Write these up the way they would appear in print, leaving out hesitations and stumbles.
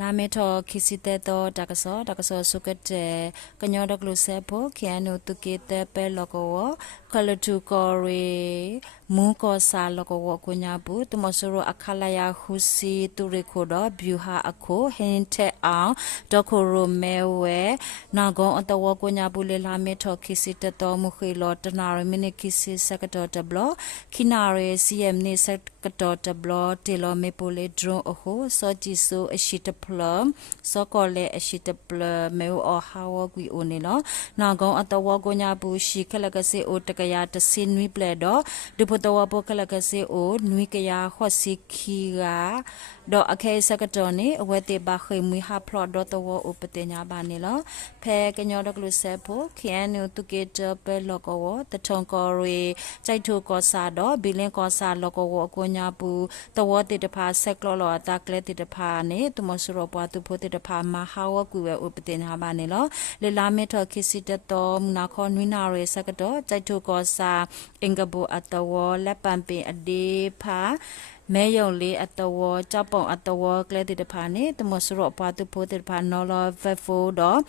လာမေထောခိစီတဲတော့တကဆောဆုကတဲ့ကညောဒကလုဆေဖို့ခ ्यान တုကေတဲပဲလကောခလတုကောရီမူကောစာလကောကိုညာဘူးတမဆရအခလာယာခုစီတူရခိုတော့ဘျူဟာအခုဟင်းတဲ့အောင်ဒခိုရိုမဲဝဲနာဂုံအတဝကိုညာဘူးလေလာမေထောခိစီတဲတော့မခေလောတနာရမီနိခိစီစကတော့တဘလခိနာရေစီယမ်နိစကတော့တဘလတေလောမေပိုလေဒရွန်အခုစောဂျီဆူအရှိတဖလစောကောလေအရှိတပလမေအောဟာဝကွီအိုနေလောနာဂုံအတဝကိုညာဘူးရှိခလကစေအိုတကရတစင်နွီပလက်တော့ဒီဖတဝပုခလကစေအိုနွီကရခော့စီခီရာတော့အခဲစကတော်နေအဝဲတေပါခေမွေဟာဖလော့တော့တဝဥပတေညာပါနေလောဖဲကညောဒကလုဆေဖို့ခ ्यान တုကေတပဲလောကောတထုံကောရီကြိုက်ထိုကောစာတော့ဘီလင်ကောစာလောကောကိုညာဘူးတဝတေတဖာဆက်ကလောလောတာကလက်တေတဖာနေတမဆရောပွားသူဖို့တေတဖာမဟာဝကူဝဲဥပတေညာပါနေလောလေလာမေထောခိစီတတော်မနာခေါနွိနာရေစကတော့ကြိုက်ထိုကောစာအင်္ဂဘူအတဝလက်ပံပင်အဒေဖာမဲယုံလေးအတဝကြောက်ပုံအတဝကလဲတိတဖာနေတမဆရပွားသူဖို့တိတဖာနော်လဗက်ဖိုတော့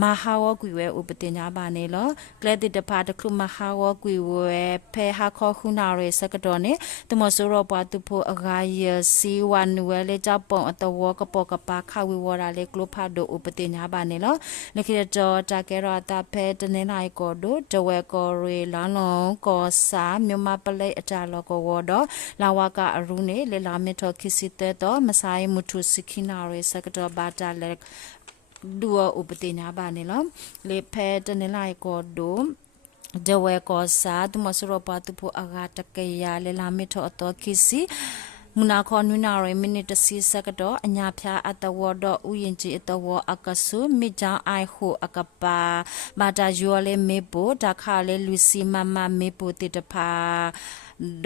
မဟာဝကွေဝဲဥပတင်ညာပါနေလောကလဲတိတဖာတခုမဟာဝကွေဝဲဖဲဟာခေါခုနာရေစကတော်နေတမဆရပွားသူဖို့အဂါယစီဝန်ဝဲလေကြောက်ပုံအတဝကပောကပါခဝေဝရာလေကလဖာဒိုဥပတင်ညာပါနေလောလခိရတော်တာကေရတာဖဲတနေနိုင်ကောဒိုတဝဲကောရေလာလုံးကောစာမြမပလိအကြလောကောဝတော့လာဝကအရုနေလေလာမီထောခိစီတဲတော့မဆိုင်မုထုစခိနာရေစကတော်ဘာတာလေဒူဥပတေညာပါနေလောလေဖဲတနေလိုက်ကောဒိုဒဝဲကောစာတမဆရပတူဖအဂါတကေယလေလာမီထောအတော်ခိစီမနာခေါနွိနာရမိနစ်တစီစကတော့အညာဖျားအတဝတော့ဥယင်ကြီးအတဝအကဆုမိချောင်းအိုင်ဟုအကပါမာတာယောလေမေပိုဒါခါလေလူစီမမမေပိုတေတဖာ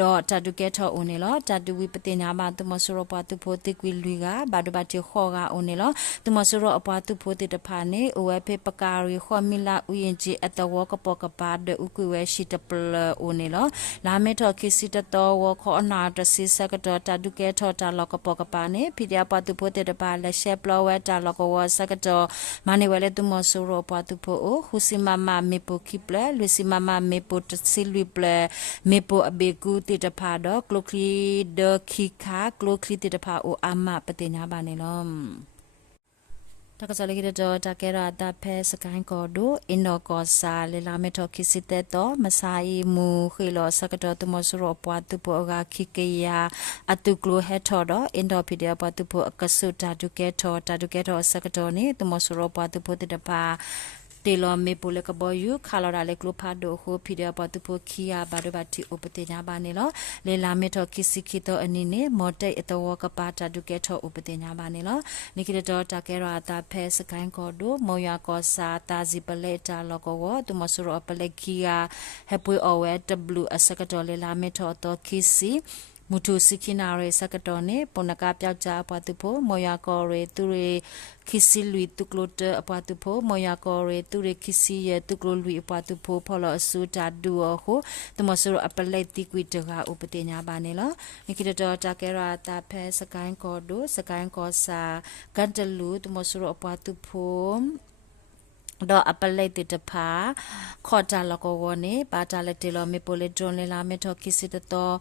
တော့တတုကဲထောအိုနေလောတတုဝိပတိညာမတမဆရပတုဖိုတိကွီလူကဘာဒဘတိခောကအိုနေလောတမဆရအပတုဖိုတိတဖာနေအဝဲဖေပကာရီခောမီလာဥယင်ကြီးအတဝကပောကပါဒဥကွေဝဲရှိတပလအိုနေလောလာမေထောခိစီတတော်ဝခောအနာတစီစကတော့တတုကဲထောတာလောကပောကပါနေဖိဒီယပတုဖိုတိတပါလက်ရှက်ပလဝဲတာလောကဝစကတော့မနေဝဲလေတမဆရပတုဖိုအိုခုစီမမမေပိုခိပလလူစီမမမေပိုတစီလူပလမေပိုအဘေကူတိတဖာတော့ကလုခရီဒခိခါကလုခရီတိတဖာအိုအမပတိညာပါနေလောတကစားလေးကတော့တကယ်ရတာဖဲစကိုင်းကောဒိုအင်နောကောစာလေလာမေထောခိစစ်တဲ့တော့မဆိုင်မူခေလောစကတော့တမဆရောပွားတူပေါ်ကခိကေယာအတုကလိုဟက်ထော်တော့အင်ဒိုပီဒီယာပွားတူပေါ်အကဆုတာဒုကေထောစကတော့နေတမဆရောပွားတူပေါ်တဲ့ပါတေလောမေပူလကဘောယူခါလာလေကလိုဖာဒိုဟိုဖီဒီယာပတ်တူခီယာဘာဒဘတီဥပတေညာဘာနေလောလေလာမေထောခိစီခီတောအနိနေမော်တိတ်အတဝကပါတာဒုကေထောဥပတေညာဘာနေလောနိခိတောတာကေရာတာဖဲစကိုင်းကောဒိုမောယာကောစာတာဇီပလက်တာလောကောဝတူမဆူရောပလက်ခီယာဟပွေအဝဲ W အစကတော်လေလာမေထောတောခိစီမုထုစခိနာရေစကတော်နေပုန်နကပြောက်ကြအပတူဖို့မောယာကောရေသူရေခိစီလူတုကလိုတအပတူဖို့မောယာကောရေသူရေခိစီရဲ့တုကလိုလူအပတူဖို့ဖော်လို့အစူတာဒူဟိုတမဆရအပလက်တိကွီတကဥပတေညာပါနေလောနိခိတတော်တာကေရာတာဖဲစကိုင်းကောဒိုစကိုင်းကောစာကန်တလူတမဆရအပတူဖို့တော့အပလက်တဖာခေါ်တာလကောဝနေပါတာလက်တေလောမေပိုလေဒရွန်လေလာမေထောခိစစ်တော်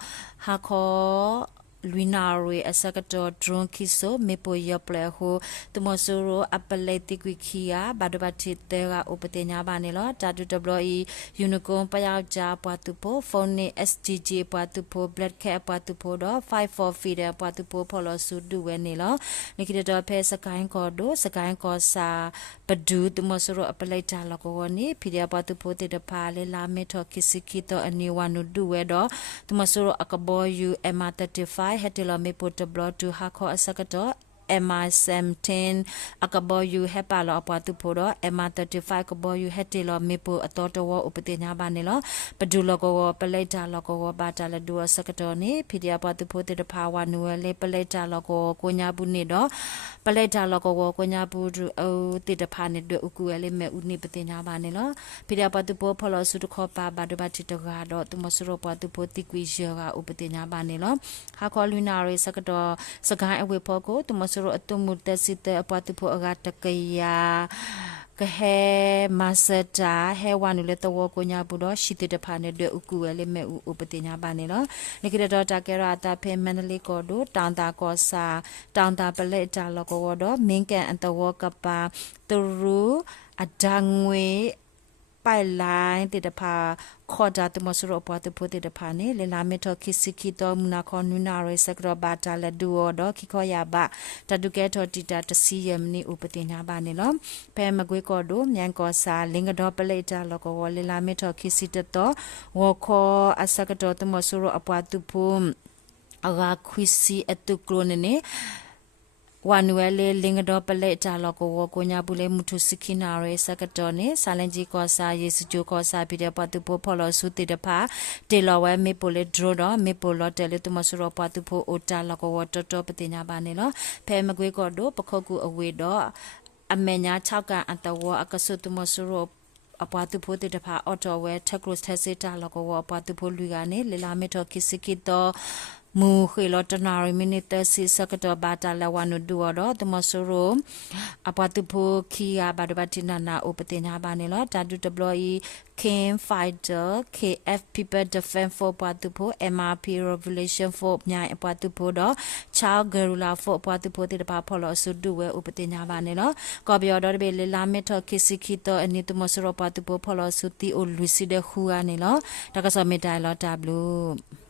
ဟာခေါ်လူနာရီအစကတော့ဒရွန်ခိဆိုမေပိုယပလေဟိုတမဆူရိုအပလက်တိကွီခီယာဘာဒဘတိတေကဥပတေညာပါနေလောတာတူဒဘလီယူနီကွန်ပယောက်ကြပွားတူပိုဖုန်းနေ STG ပွားတူပို blood care ပွားတူပိုတော့54 feeder ပွားတူပိုဖော်လို့စုဒူဝဲနေလောနိခိတတော်ဖဲစကိုင်းကောဒိုစကိုင်းကောစာပဒူတမဆူရိုအပလက်တာလကောဝနေဖီဒီယာပွားတူပိုတေတဖာလေလာမေထောခိစီခီတောအနီဝနုဒူဝဲတော့တမဆူရိုအကဘောယူ MR35 ဟက်တလမေပိုတဘလတူဟာခေါ်အစကတော့ MI17 akabo you hepalo apatu phodo MI35 kabo you hetilo mepo atotowo upatinya banelo padulo ko paleta loko bata la duo sakatoni phidia apatu phode de phawa nuele paleta loko konya buni do paleta loko konya bu o ti de phane de ukuele me uni patinya banelo phidia apatu pho pholo su de kho pa ba de ba ti to ga do tumosuro apatu pho ti kwi yo ga upatinya banelo ha kho lunare sakato sagai awe pho ko tumos suru atumuta sita apatu po agata kaya kahe masata he wanu le to ko nya bu do shite de phane de uku le me upati nya ba ne lo nikita do ta kera ta phe manali ko do tanta ko sa tanta pale ta lo ko do minkan antawo kapa turu adangwe ไปไลน์ติดพาขอจาตุมสุรปอตุโพติดพานี่เลลาเมทอคิสิกิตอมุนาคอนุนาเรสกรบาตาละดูอดอคิขอยาบะตะดุแกทอติตาตะซียมนี่อุปติญาบานี่ลอแพมะกวยกอดูมยังกอซาลิงกดอปเลจาลกอเลลาเมทอคิสิตตอวอคออสกตอตุมสุรอปอตุโพอาราควิซีอตุกรนเนวันเวเลลิงดอปเลจาลกวกญาบุเลมุทุสิกินาเรสกตอเนซาเลนจิกอซาเยสจูกอซาปิเดปตุโพพอลสุติเดพาเตลอเวเมโปเลดรดอเมโปลอเตเลตุมสุรปตุโพโอตาลกวตตปติญาบาเนลเพมกวยกอโดปะขกูอเวดออเมญาชาวกาอันตวอกสุตุมสุรอปาตุโพติดพาออตเวทักรุสเทสิตาลกวปาตุโพลุกาเนเลลาเมทอคิสิกิตอมูเขลอตนาริมินิเตสิสกตบาตาลวานุดัวดอตมสโรอปาตุโพคียาบาดบัตินานาอุปติญาบาเนลตาดุตบลอยKing Fighter KF People Defense for Patupo MRP Revelation for ญา Patupo ดอ Child Guerrilla for Patupo ติดปาพอลสุดูเวอุปติญาบาเนลกอบยอดอเบเลลาเมทอคิสิกิโตอนิตุมสโรปาตุโพพอลสุติโอลุซิเดฮูอาเนลตะกะซอเมไดลอตาบลู